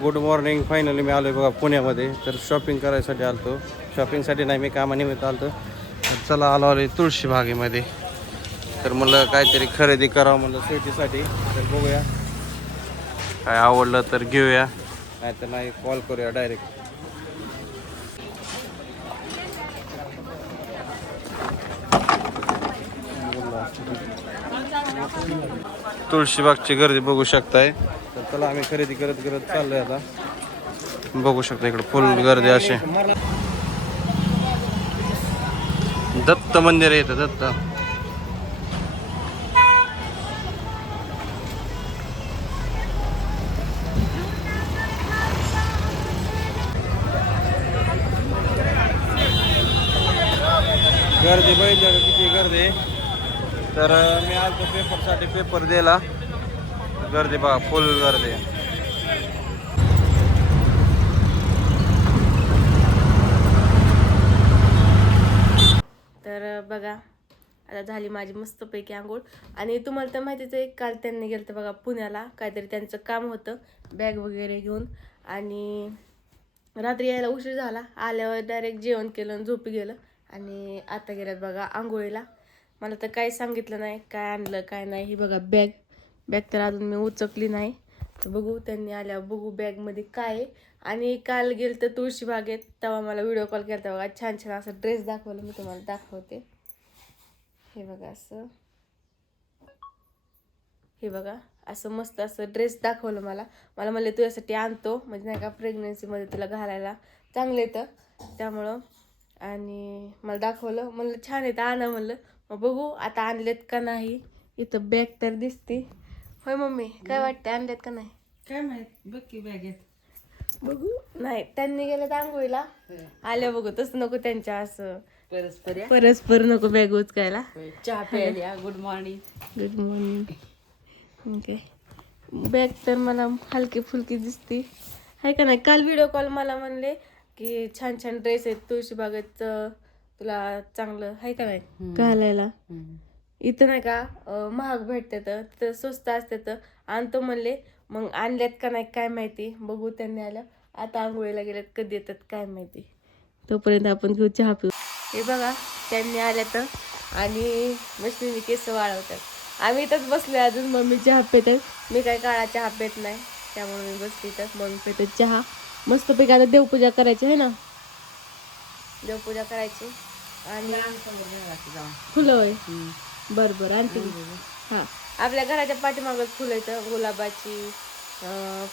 Good morning. Finally मी आलो आहे बघा पुण्यामध्ये. तर शॉपिंग करायसाठी आलतो. शॉपिंगसाठी नाही, मी कामानिमित्त आलतो. चला आलो तुळशी बागेमध्ये. तर मला काहीतरी खरेदी करावं म्हणलं शेतीसाठी. तर बघूया काय आवडलं तर घेऊया, नाही तर नाही कॉल करूया डायरेक्ट. तुळशीबागची गर्दी बघू शकताय. तर चला आम्ही खरेदी करत करत चाललोय आता. बघू शकता इकडे फुल गर्दी असे. दत्त मंदिर येतं दत्त. गर्दी बघितलं का किती गर्दी आहे. तर मी आलतो पेपरसाठी, पेपर द्यायला. गर्दी बघा, फुल गर्दी आहे. तर बघा आता झाली माझी मस्तपैकी आंघोळ. आणि तुम्हाला तर माहितीच आहे, काल त्यांनी गेलं तर बघा पुण्याला, काहीतरी त्यांचं काम होतं बॅग वगैरे घेऊन. आणि रात्री यायला उशीर झाला. आल्यावर डायरेक्ट जेवण केलं आणि झोपी गेलं. आणि आता गेल्यात बघा आंघोळीला. मला तर काही सांगितलं नाही काय आणलं काय नाही. ही बघा बॅग बॅग तर अजून मी उचकली नाही. तर बघू त्यांनी आल्यावर बघू बॅगमध्ये काय आहे. आणि काल गेलं तर तुळशीबागेत, तेव्हा मला व्हिडिओ कॉल केला बघा. छान छान असं ड्रेस दाखवलं, मी तुम्हाला दाखवते. हे बघा असं, हे बघा असं मस्त असं ड्रेस दाखवलं मला. मला म्हणले तुझ्यासाठी आणतो, म्हणजे नाही का प्रेग्नन्सीमध्ये तुला घालायला चांगलं येतं त्यामुळं. आणि मला दाखवलं, म्हणलं छान येतं आणा म्हणलं. मग बघू आता आणलेत का नाही. इथं बॅग तर दिसते. होय मम्मी, काय वाटतं आणलेत का नाही काय माहित, बघ की बॅगेत. बघू. नाही त्यांनी गेलं तर आंघोळीला, आल्या बघू. तसं नको त्यांच्या असं परस्पर या. परस्पर नको बॅग उचकायला. चहा प्यायला good morning. Good morning. Okay. Bag तर मला हलकी फुलकी दिसते, आहे का नाही. काल व्हिडिओ कॉल मला म्हणले की छान छान ड्रेस आहेत तुळशीबागेत, तुला चांगलं आहे का नाही घालायला. इथं नाही का महाग भेटतात, तिथं स्वस्त असतात. आणतो म्हणले. मग आणल्यात का नाही काय माहिती, बघू त्यांनी आल्या. आता आंघोळीला गेल्यात, कधी येतात काय माहिती. तोपर्यंत आपण घेऊ चहा पिऊ. हे बघा त्यांनी आल्या तर, आणि मशनीने केस वाळवतात. आम्ही इथंच बसले अजून. मम्मी चहा पेत आहे, मी काय काळा चहा पेत नाही, त्यामुळे मी बसते इथं. मम्मी पेतच चहा. मस्तपैकी आता देवपूजा करायची आहे ना, देवपूजा करायची. आणि फुलं होय, बरं बरं आणते मी. हां, आपल्या घराच्या पाठीमागच फुलं येतं गुलाबाची.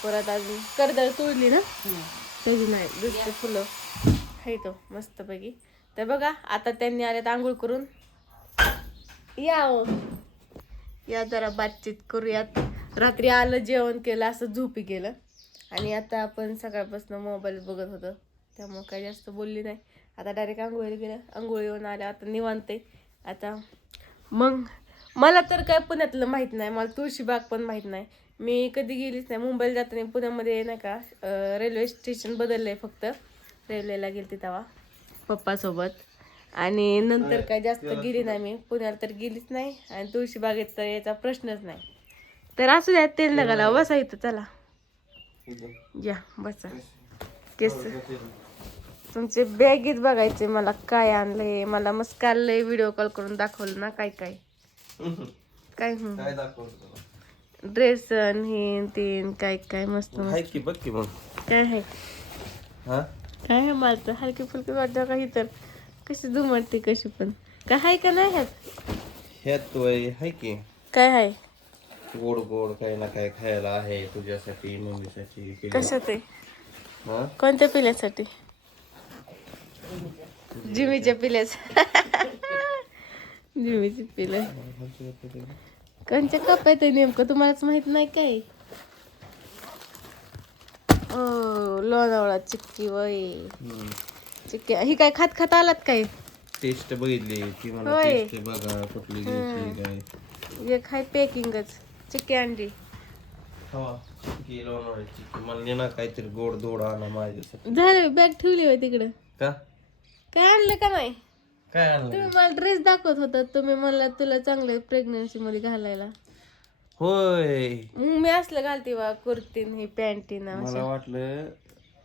परत अजून कर्दळ तुळली ना, त्याची नाही दुसरी फुलं आहे तो मस्तपैकी. तर बघा आता त्यांनी आल्यात आंघोळ करून. या जरा बातचीत करूयात. रात्री आलं, जेवण केलं, असं झोपी गेलं. आणि आता आपण सकाळपासून मोबाईल बघत होतो, त्यामुळं काही जास्त बोलली नाही. आता डायरेक्ट आंघोळीला गेलं. आंघोळी येऊन आल्या, आता निवांत आहे. आता मग मला तर काय पुण्यातलं माहीत नाही, मला तुळशीबाग पण माहीत नाही. मी कधी गेलीच नाही. मुंबईला जाताना पुण्यामध्ये नाही का रेल्वे स्टेशन बदललं आहे फक्त. रेल्वेला गेली तेव्हा पप्पासोबत. आणि नंतर काय जास्त गेली नाही मी पुण्याला, तर गेलीच नाही. आणि तुळशीबागेत तर याचा प्रश्नच नाही. तर असू द्या, तेल नका बसा इथं. चला या बसा. केस तुमचे बॅगीत बघायचे मला काय आणलंय. मला मस्त काल व्हिडिओ कॉल करून दाखवलं ना काय काय काय ड्रेस आणि तीन काय काय मस्त मस्त की बघ की मग काय आहे. हा काय आहे मला तर हलकी फुलकी वाटतं काही. तर कशी दुमडते कशी पण. काय आहे का नाही ह्यात. ह्यात आहे की काय आहे. गोड गोड काही ना काय खायला आहे तुझ्यासाठी, मम्मीसाठी. कशात आहे. हा कोणत्या पिल्यासाठी. जिमीच्या पिल्याच. जिमीची पिलं. कोणच्या कप आहे ते नेमकं तुम्हालाच माहित नाही काय. लोणावळा चिक्की वय चिक्की. ही काय खात खात आलात काय. टेस्ट बघितली ती मला. होय. टेस्ट बघा कुठली घ्यायची काय. एक हाय पॅकिंगच चिक्की अंडी. मला ना काहीतरी गोड धोड आणा माझ्यासाठी. झालं बॅग ठेवली होय तिकडं. का काय आणलं का नाही. काय आणलं. तुम्ही मला ड्रेस दाखवत होता, तुम्ही मला तुला चांगलं प्रेग्नन्सी मध्ये घालायला. होय मग मी असलं घालते बा कुर्तीन ही पॅन्टीन मला वाटलं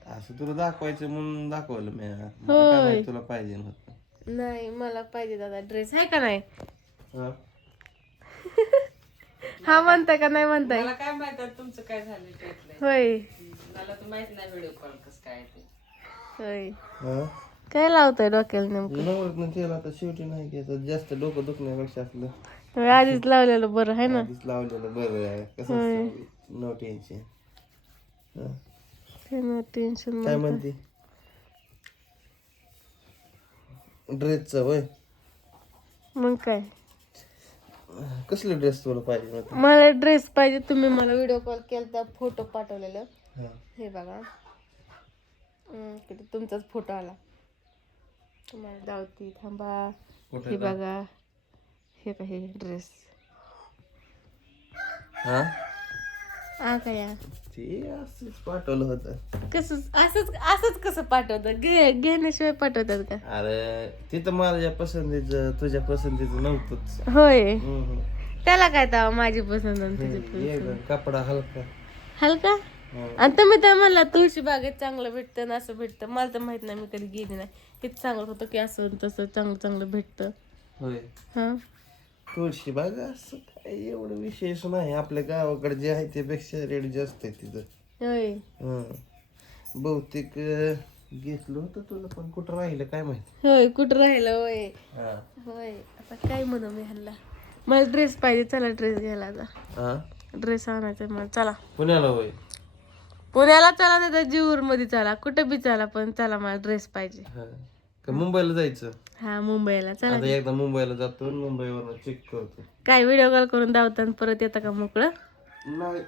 असं तुला दाखवायचं म्हणून दाखवलं मी मला काय माहित तुला पाहिजे नव्हतं. नाही मला पाहिजे दादा ड्रेस आहे का नाही हा? हा म्हणताय का नाही म्हणताय मला काय माहित आहे तुमचं काय झालं त्यातलं. होय मला तर माहित नाही व्हिडिओ कॉल कसं काय ते. होय हा? काय लावताय डोक्याला नेमकं नवरत्न तेल आता शेवटी नाही घ्यायचं जास्त डोकं दुखण्यापेक्षा आपलं होय, आधीच लावलेलं बरं आहे ना आधीच लावलेलं बरं आहे कसं नो टेन्शन. टेन्शन काय म्हणते ड्रेसचं वय मग काय कसले ड्रेस तुला पाहिजे होते? मला ड्रेस पाहिजे तुम्ही मला व्हिडिओ कॉल केला फोटो पाठवलेलं हा. हे बघा तुमचाच फोटो आला तुम्हाला दावती थांबा कुठे हे बघा हे का हे ड्रेस हा काय ते असंच पाठवलं होतं. कसं असंच कसं पाठवतात घेण्याशिवाय पाठवतात का अरे तिथं माझ्या पसंतीचं तुझ्या पसंतीचं नव्हतंच. होय हम्म. त्याला काय तर माझी पसंत आणि तुझी पसंत एकदम कपडा हलका. हलका आणि तुम्ही तर म्हणला तुळशी बागेत चांगलं भेटतं ना असं भेटतं मला तर माहित नाही मी कधी गेली नाही हेच सांगत होतं की असं तसं चांगलं चांगलं भेटतं होय हा तुळशी बाग असं काय एवढं विशेष नाही आपल्या गावाकडे जे आहे त्यापेक्षा रेट जास्त आहे तिथं. होय बहुतेक घेतलं होतं तुला पण कुठं राहिलं काय माहिती. होय कुठं राहिलं होय हा. होय आता काय म्हणू मी ह्यांना मला ड्रेस पाहिजे चला ड्रेस घ्यायला आता हा? ड्रेस आणायचा मला चला पुण्याला होय. पुण्याला चला नाही तर जीवर मध्ये चला कुठं बी चला पण चला मला ड्रेस पाहिजे हा. का मुंबईला जायचं? हा मुंबईला चला आता एकदा मुंबईला जातो आणि मुंबईवरून चेक करतो. काय व्हिडिओ कॉल करून दावताना परत येतं का मोकळं नाही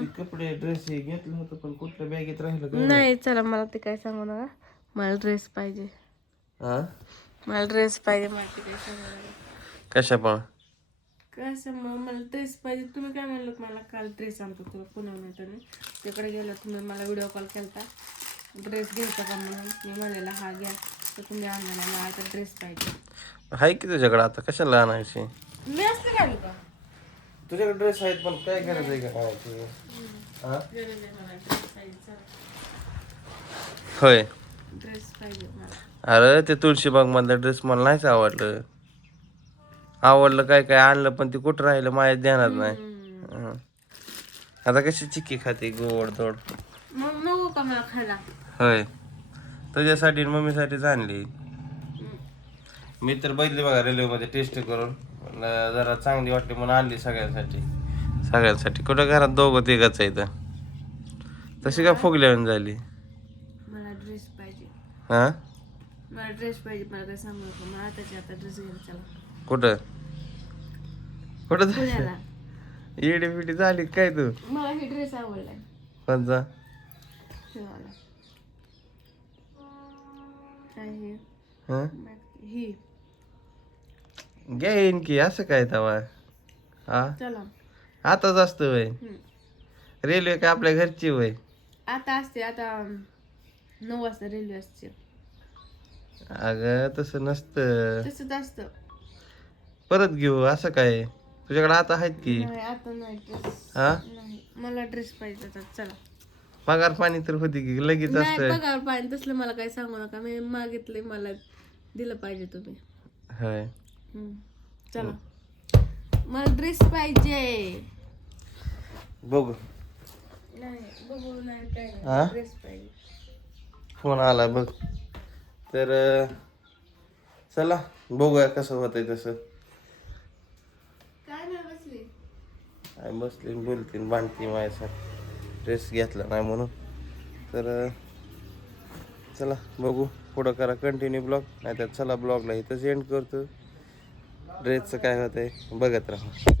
ते कपडे ड्रेस हे घेतलं होतं पण कुठल्या बॅगेत राहिलं काय नाही चला मला ते काय सांगू नका मला ड्रेस पाहिजे हा? मला ड्रेस पाहिजे मला ते काय सांगू नका कशा पण कसं मग मला ड्रेस पाहिजे तुम्ही काय म्हणलं मला काल ड्रेस आणतो तुला पुण्याहून येताना तिकडे गेलो तुम्ही मला व्हिडिओ कॉल केला ड्रेस घ्यायचा का म्हणून मी म्हणाला हा घ्या तर तुम्ही आणला मला आता ड्रेस पाहिजे आहे की तुझ्याकडे आता कशाला आणायची? मी असलं घालू का तुझ्याकडे ड्रेस आहेत पण काय गरज आहे का आणायची? हा? गरज आहे मला ड्रेस पाहिजे चला होय. ड्रेस पाहिजे मला अरे ते तुळशीबाग मधला ड्रेस मला नाहीच आवडलं काय काय आणलं पण ते कुठं राहिलं माझ्या ध्यानात नाही. हं. आता कशी चिक्की खाते गोड धोड. मग नको का मला खायला होय तुझ्यासाठी आणि मम्मीसाठीच आणली मी तर बघितली बघा रेल्वेमध्ये टेस्ट करून म्हणलं जरा चांगली वाटली म्हणून आणली सगळ्यांसाठी कुठं घरात दोघं तिघच आहे तर तशी का फुगल्यावर झाली. मला ड्रेस पाहिजे हा मला ड्रेस पाहिजे मला काय सांगू नका मला आताच्या आता ड्रेस घ्यायला चला कुठं पुण्याला येडी बिडी झाली काय तू? मला हे ड्रेस आवडलाय कोणचा? हे वाला. काय हे हं? ही घेईन की असं काय तवा हा चला आताच असतं वय रेल्वे काय आपल्या घरची वय आता असते आता 9 वाजता रेल्वे असते अगं तसं नसतं तसंच असतं परत घेऊ असं काय तुझ्याकडे आता आहेत की नाही आता नाही ड्रेस हा नाही मला ड्रेस पाहिजे आता चला पगार पाणी तर होती की लगेच नाही असतं. पगार पाहिजे तसलं मला काही सांगू नका मी मागितले मला दिलं पाहिजे तुम्ही होय चला मला ड्रेस पाहिजे बघू नाही बघू नाही काय हा? ड्रेस पाहिजे फोन आला बघ तर चला बघूया कसं होतंय तसं काय नाही बसली काय बसली बोलते बांधते माझ्यासाठी ड्रेस घेतला नाही म्हणून तर चला बघू पुढं करा कंटिन्यू ब्लॉग नाही तर चला ब्लॉगला इथंच एंड करतो ड्रेसचं काय होतंय बघत राहा.